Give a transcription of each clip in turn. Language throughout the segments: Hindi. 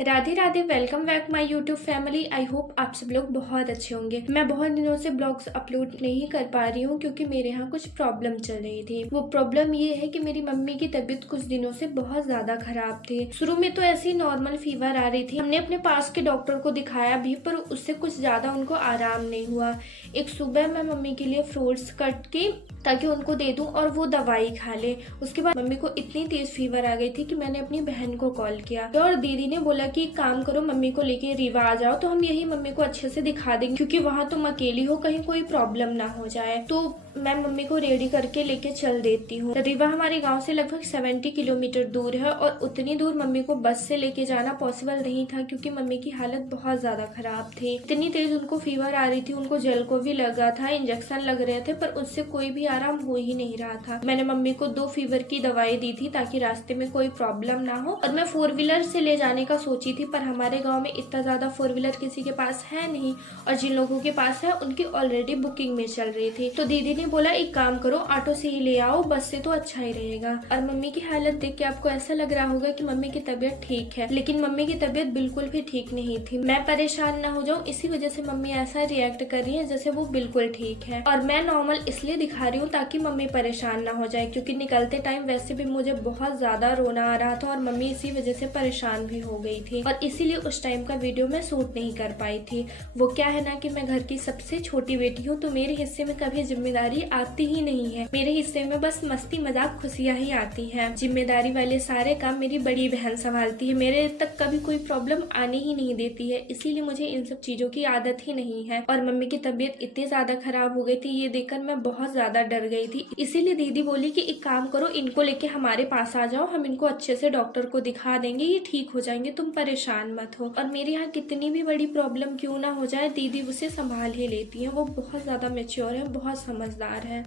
Radhe Radhe. Welcome back my YouTube family. I hope आप सब लोग बहुत अच्छे होंगे। मैं बहुत दिनों से ब्लॉग्स अपलोड नहीं कर पा रही हूँ क्योंकि मेरे यहाँ कुछ प्रॉब्लम चल रही थी। वो प्रॉब्लम ये है कि मेरी मम्मी की तबीयत कुछ दिनों से बहुत ज्यादा खराब थी। शुरू में तो ऐसी नॉर्मल फीवर आ रही थी, हमने अपने पास के डॉक्टर को दिखाया भी, पर उससे कुछ ज्यादा उनको आराम नहीं हुआ। एक सुबह मैं मम्मी के लिए फ्रूट्स कट की ताकि उनको दे दूं और वो दवाई खा ले। उसके बाद मम्मी को इतनी तेज फीवर आ गई थी कि मैंने अपनी बहन को कॉल किया और दीदी ने बोला कि एक काम करो, मम्मी को लेके रीवा आ जाओ, तो हम यही मम्मी को अच्छे से दिखा देंगे क्योंकि वहाँ तुम अकेली हो, कहीं कोई प्रॉब्लम ना हो जाए। तो मैं मम्मी को रेडी करके लेके चल देती हूँ। रीवा हमारे गाँव से लगभग 70 किलोमीटर दूर है और उतनी दूर मम्मी को बस से लेके जाना पॉसिबल नहीं था क्योंकि मम्मी की हालत बहुत ज्यादा खराब थी। इतनी तेज उनको फीवर आ रही थी, उनको जेल को भी लगा था, इंजेक्शन लग रहे थे, पर उससे कोई भी आराम हो ही नहीं रहा था। मैंने मम्मी को 2 फीवर की दवाई दी थी ताकि रास्ते में कोई प्रॉब्लम ना हो, और मैं 4 व्हीलर से ले जाने का सोची थी, पर हमारे गांव में इतना ज्यादा 4 व्हीलर किसी के पास है नहीं, और जिन लोगों के पास है उनकी ऑलरेडी बुकिंग में चल रही थी। तो दीदी ने बोला एक काम करो, ऑटो से ही ले आओ, बस से तो अच्छा ही रहेगा। और मम्मी की हालत देख के आपको ऐसा लग रहा होगा कि मम्मी की तबीयत ठीक है, लेकिन मम्मी की तबीयत बिल्कुल भी ठीक नहीं थी। मैं परेशान ना हो जाऊं इसी वजह से मम्मी ऐसा रिएक्ट कर रही है जैसे वो बिल्कुल ठीक है, और मैं नॉर्मल इसलिए दिखा रही हूँ ताकि मम्मी परेशान ना हो जाए, क्योंकि निकलते टाइम वैसे भी मुझे बहुत ज्यादा रोना आ रहा था और मम्मी इसी वजह से परेशान भी हो गई थी, और इसीलिए उस टाइम का वीडियो मैं शूट नहीं कर पाई थी। वो क्या है ना कि मैं घर की सबसे छोटी बेटी हूँ, तो मेरे हिस्से में कभी जिम्मेदारी आती ही नहीं है। मेरे हिस्से में बस मस्ती मजाक खुशियाँ ही आती हैं। जिम्मेदारी वाले सारे काम मेरी बड़ी बहन संभालती है, मेरे तक कभी कोई प्रॉब्लम आने ही नहीं देती है, इसीलिए मुझे इन सब चीजों की आदत ही नहीं है। और मम्मी की तबीयत इतनी ज्यादा खराब हो गई थी, ये देखकर मैं बहुत ज्यादा डर गई थी। इसीलिए दीदी बोली कि एक काम करो, इनको लेके हमारे पास आ जाओ, हम इनको अच्छे से डॉक्टर को दिखा देंगे, ये ठीक हो जाएंगे, तुम परेशान मत हो। और मेरे यहाँ कितनी भी बड़ी प्रॉब्लम क्यों ना हो जाए, दीदी उसे संभाल ही लेती है। वो बहुत ज्यादा मेच्योर है, बहुत समझदार है।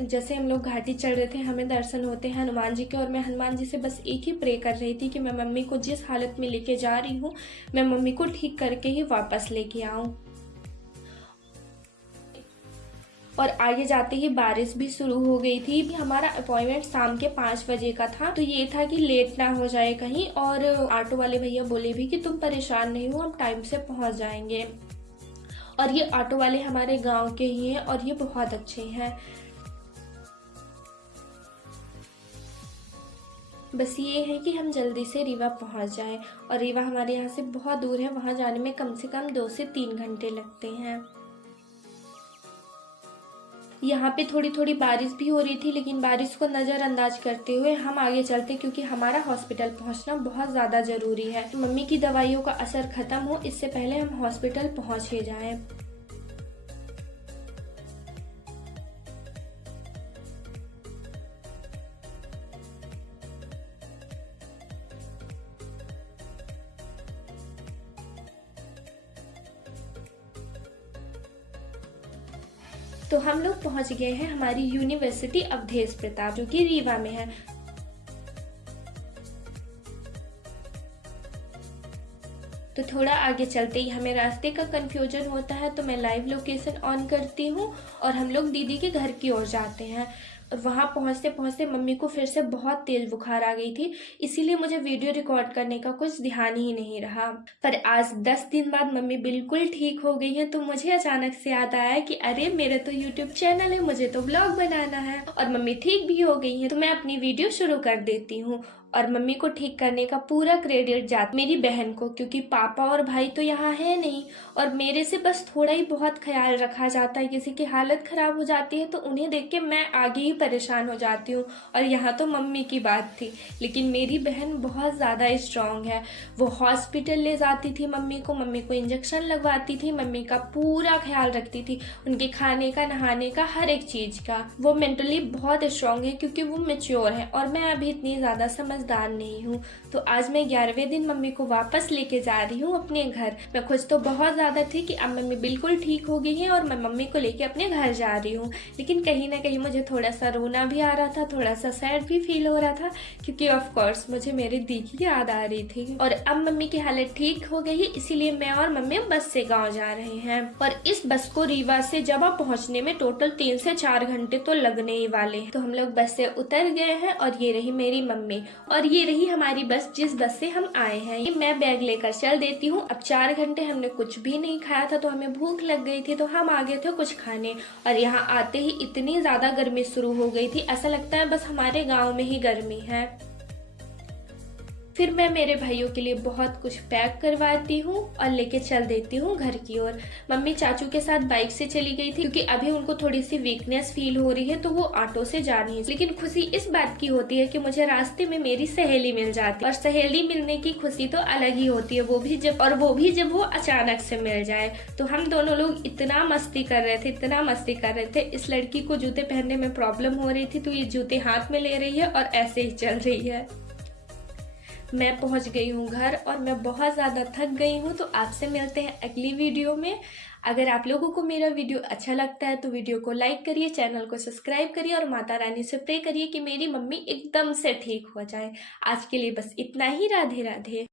जैसे हम लोग घाटी चढ़ रहे थे, हमें दर्शन होते हैं हनुमान जी के, और मैं हनुमान जी से बस एक ही प्रे कर रही थी कि मैं मम्मी को जिस हालत में लेके जा रही हूँ, मैं मम्मी को ठीक करके ही वापस लेके आऊँ। और आगे जाते ही बारिश भी शुरू हो गई थी। हमारा अपॉइंटमेंट शाम के 5 बजे का था, तो ये था कि लेट ना हो जाए कहीं, और ऑटो वाले भैया बोले भी कि तुम परेशान नहीं हो, हम टाइम से पहुंच जाएंगे। और ये ऑटो वाले हमारे गांव के ही हैं और ये बहुत अच्छे हैं। बस ये है कि हम जल्दी से रीवा पहुंच जाएं, और रीवा हमारे यहाँ से बहुत दूर है, वहां जाने में कम से कम 2 से 3 घंटे लगते हैं। यहाँ पे थोड़ी थोड़ी बारिश भी हो रही थी, लेकिन बारिश को नज़रअंदाज करते हुए हम आगे चलते क्योंकि हमारा हॉस्पिटल पहुँचना बहुत ज़्यादा ज़रूरी है। मम्मी की दवाइयों का असर खत्म हो इससे पहले हम हॉस्पिटल पहुँच ही जाएं। तो हम लोग पहुंच गए हैं हमारी यूनिवर्सिटी अवधेश प्रताप, जो कि रीवा में है। तो थोड़ा आगे चलते ही हमें रास्ते का कंफ्यूजन होता है, तो मैं लाइव लोकेशन ऑन करती हूँ और हम लोग दीदी के घर की ओर जाते हैं। और वहां पहुंचते पहुंचते मम्मी को फिर से बहुत तेज बुखार आ गई थी, इसीलिए मुझे वीडियो रिकॉर्ड करने का कुछ ध्यान ही नहीं रहा। पर आज 10 दिन बाद मम्मी बिल्कुल ठीक हो गई है, तो मुझे अचानक से याद आया कि अरे मेरा तो यूट्यूब चैनल है, मुझे तो ब्लॉग बनाना है। और मम्मी ठीक भी हो गई है, तो मैं अपनी वीडियो शुरू कर देती हूँ। और मम्मी को ठीक करने का पूरा क्रेडिट जाता मेरी बहन को, क्योंकि पापा और भाई तो यहाँ है नहीं, और मेरे से बस थोड़ा ही बहुत ख्याल रखा जाता है। किसी की हालत खराब हो जाती है तो उन्हें देख के मैं आगे ही परेशान हो जाती हूँ, और यहाँ तो मम्मी की बात थी। लेकिन मेरी बहन बहुत ज़्यादा स्ट्रांग है, वो हॉस्पिटल ले जाती थी मम्मी को इंजेक्शन लगवाती थी, मम्मी का पूरा ख्याल रखती थी, उनके खाने का, नहाने का, हर एक चीज़ का। वो मेंटली बहुत स्ट्रांग है क्योंकि वो मेच्योर है, और मैं अभी इतनी ज़्यादा समझदार नहीं हूँ। तो आज मैं 11वें दिन मम्मी को वापस लेके जा रही हूँ अपने घर। मैं खुश तो बहुत ज़्यादा थी कि अब मम्मी बिल्कुल ठीक हो गई है और मैं मम्मी को लेके अपने घर जा रही हूँ, लेकिन कहीं ना कहीं मुझे थोड़ा सा रोना भी आ रहा था, थोड़ा सा सैड भी फील हो रहा था, क्योंकि ऑफ कोर्स मुझे मेरी दीदी की याद आ रही थी। और अब मम्मी की हालत ठीक हो गई है, इसीलिए मैं और मम्मी बस से गाँव जा रहे हैं। और इस बस को रीवा से जवा पहुँचने में टोटल 3 से 4 घंटे तो लगने ही वाले हैं। तो हम लोग बस से उतर गए हैं और ये रही मेरी मम्मी। और ये रही हमारी बस, जिस बस से हम आए हैं। ये मैं बैग लेकर चल देती हूँ। अब 4 घंटे हमने कुछ भी नहीं खाया था, तो हमें भूख लग गई थी, तो हम आ गए थे कुछ खाने। और यहाँ आते ही इतनी ज्यादा गर्मी शुरू हो गई थी, ऐसा लगता है बस हमारे गाँव में ही गर्मी है। फिर मैं मेरे भाइयों के लिए बहुत कुछ पैक करवाती हूँ और लेके चल देती हूँ घर की ओर। मम्मी चाचू के साथ बाइक से चली गई थी, क्योंकि अभी उनको थोड़ी सी वीकनेस फील हो रही है, तो वो ऑटो से जा रही है। लेकिन खुशी इस बात की होती है कि मुझे रास्ते में मेरी सहेली मिल जाती है, और सहेली मिलने की खुशी तो अलग ही होती है, वो भी जब वो अचानक से मिल जाए। तो हम दोनों लोग इतना मस्ती कर रहे थे, इतना मस्ती कर रहे थे। इस लड़की को जूते पहनने में प्रॉब्लम हो रही थी, तो ये जूते हाथ में ले रही है और ऐसे ही चल रही है। मैं पहुंच गई हूँ घर और मैं बहुत ज़्यादा थक गई हूँ। तो आपसे मिलते हैं अगली वीडियो में। अगर आप लोगों को मेरा वीडियो अच्छा लगता है तो वीडियो को लाइक करिए, चैनल को सब्सक्राइब करिए और माता रानी से प्रे करिए कि मेरी मम्मी एकदम से ठीक हो जाए। आज के लिए बस इतना ही। राधे राधे।